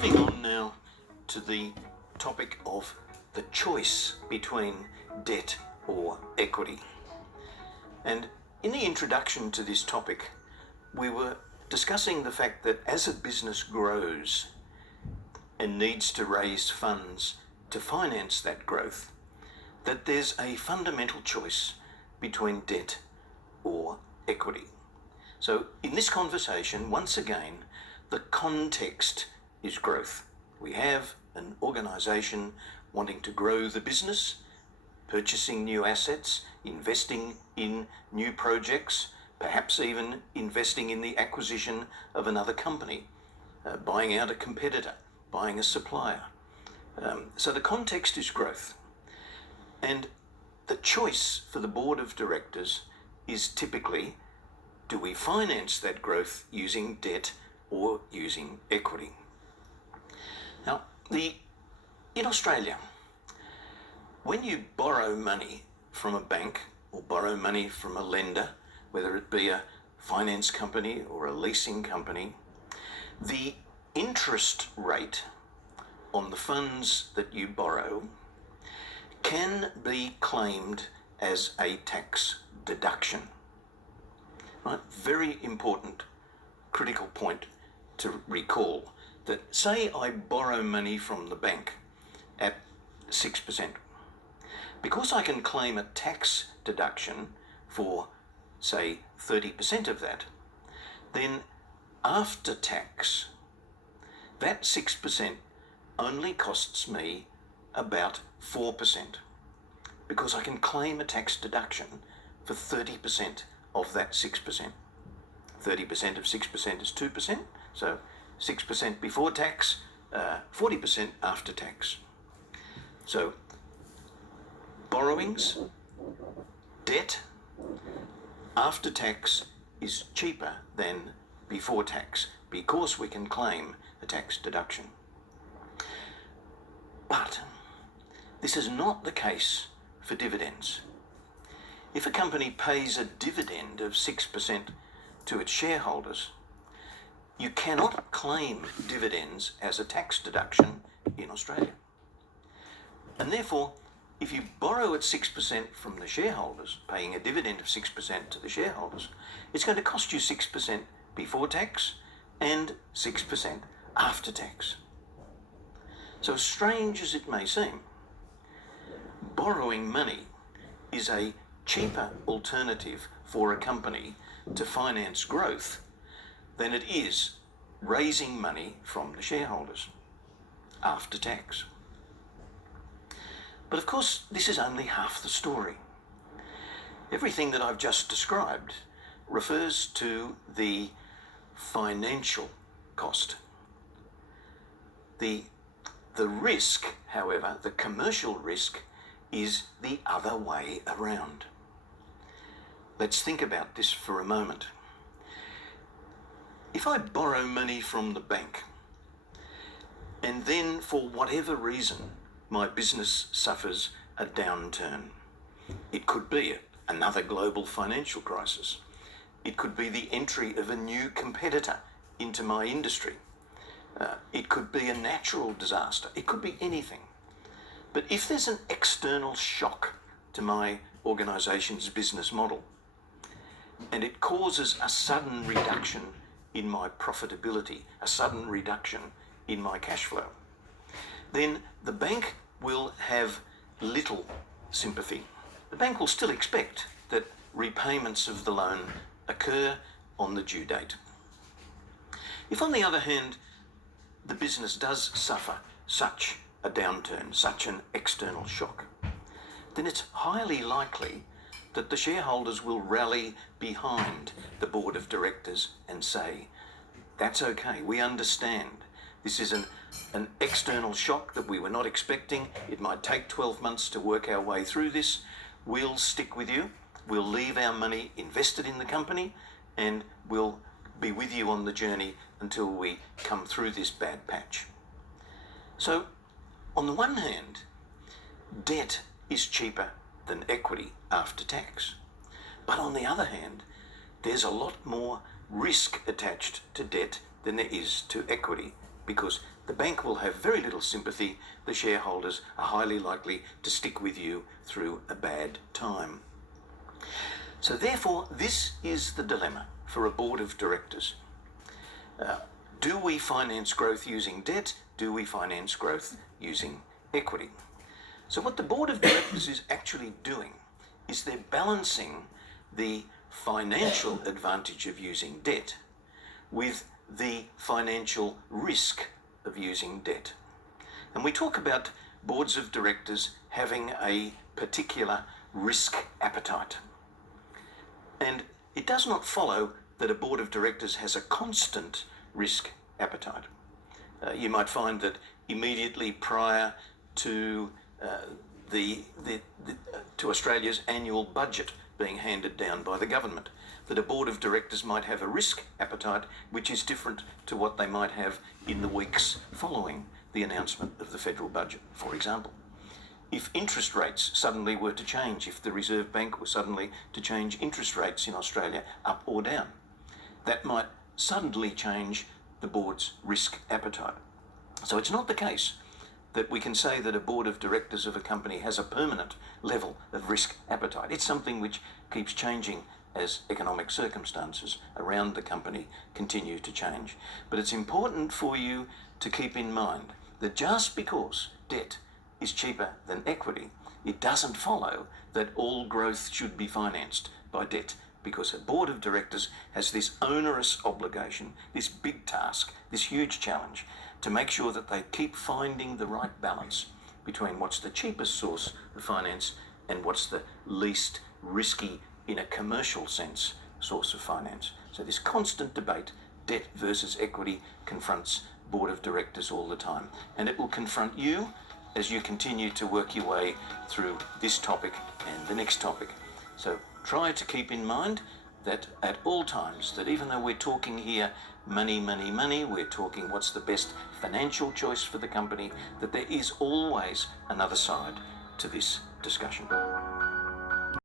Moving on now to the topic of the choice between debt or equity. And in the introduction to this topic, we were discussing the fact that as a business grows and needs to raise funds to finance that growth, that there's a fundamental choice between debt or equity. So in this conversation, once again, the context is growth. We have an organisation wanting to grow the business, purchasing new assets, investing in new projects, perhaps even investing in the acquisition of another company, buying out a competitor, buying a supplier. So the context is growth. And the choice for the board of directors is typically, do we finance that growth using debt or using equity? Now, in Australia, when you borrow money from a bank or borrow money from a lender, whether it be a finance company or a leasing company, the interest rate on the funds that you borrow can be claimed as a tax deduction. Right? Very important, critical point to recall that say I borrow money from the bank at 6%. Because I can claim a tax deduction for, say, 30% of that, then after tax, that 6% only costs me about 4%, because I can claim a tax deduction for 30% of that 6%. 30% of 6% is 2%, so 6% before tax, 40% after tax. So borrowings, debt, after tax is cheaper than before tax because we can claim a tax deduction. But this is not the case for dividends. If a company pays a dividend of 6% to its shareholders, you cannot claim dividends as a tax deduction in Australia. And therefore, if you borrow at 6% from the shareholders, paying a dividend of 6% to the shareholders, it's going to cost you 6% before tax and 6% after tax. So strange as it may seem, borrowing money is a cheaper alternative for a company to finance growth than it is raising money from the shareholders after tax. But of course, this is only half the story. Everything that I've just described refers to the financial cost. The risk, however, the commercial risk, is the other way around. Let's think about this for a moment. If I borrow money from the bank, and then for whatever reason my business suffers a downturn, it could be another global financial crisis. It could be the entry of a new competitor into my industry. It could be a natural disaster. It could be anything. But if there's an external shock to my organisation's business model, and it causes a sudden reduction in my profitability, a sudden reduction in my cash flow, then the bank will have little sympathy. The bank will still expect that repayments of the loan occur on the due date. If, on the other hand, the business does suffer such a downturn, such an external shock, then it's highly likely that the shareholders will rally behind the board of directors and say, that's okay, we understand. This is an external shock that we were not expecting. It might take 12 months to work our way through this. We'll stick with you. We'll leave our money invested in the company, and we'll be with you on the journey until we come through this bad patch. So, on the one hand, debt is cheaper than equity after tax. But on the other hand, there's a lot more risk attached to debt than there is to equity, because the bank will have very little sympathy. The shareholders are highly likely to stick with you through a bad time. So therefore, this is the dilemma for a board of directors. Do we finance growth using debt? Do we finance growth using equity? So what the board of directors is actually doing is they're balancing the financial advantage of using debt with the financial risk of using debt. And we talk about boards of directors having a particular risk appetite. And it does not follow that a board of directors has a constant risk appetite. You might find that immediately prior to to Australia's annual budget being handed down by the government, that a board of directors might have a risk appetite which is different to what they might have in the weeks following the announcement of the federal budget, for example. If interest rates suddenly were to change, if the Reserve Bank were suddenly to change interest rates in Australia up or down, that might suddenly change the board's risk appetite. So it's not the case that we can say that a board of directors of a company has a permanent level of risk appetite. It's something which keeps changing as economic circumstances around the company continue to change. But it's important for you to keep in mind that just because debt is cheaper than equity, it doesn't follow that all growth should be financed by debt, because a board of directors has this onerous obligation, this big task, this huge challenge, to make sure that they keep finding the right balance between what's the cheapest source of finance and what's the least risky, in a commercial sense, source of finance. So this constant debate, debt versus equity, confronts board of directors all the time. And it will confront you as you continue to work your way through this topic and the next topic. So try to keep in mind that at all times, that even though we're talking here money, we're talking what's the best financial choice for the company, that there is always another side to this discussion.